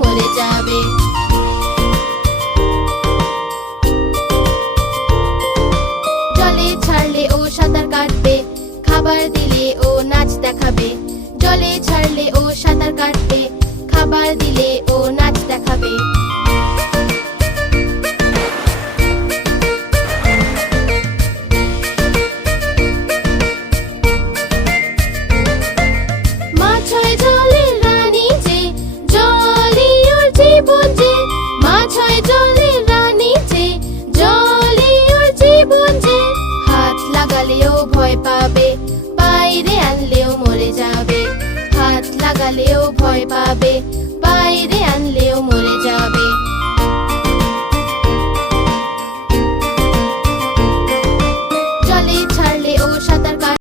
মরে যাবে। জলে ছাড়লে ও সাঁতার কাটবে, খাবার দিলে ও নাচ দেখাবে। জলে ছাড়লে ও সাঁতার কাটবে, খাবার দিলে ও নাচ দেখাবে। মাছ হয় জলের রানী যে, জলই ওর জীবন যে। মাছ হয় জলের রানী যে, জলই ওর জীবন যে। হাত লাগালেও ভয় পাবে, বাইরে আনলেও মরে যাবে। হাত লাগালেও ভয় পাবে, বাইরে আনলেও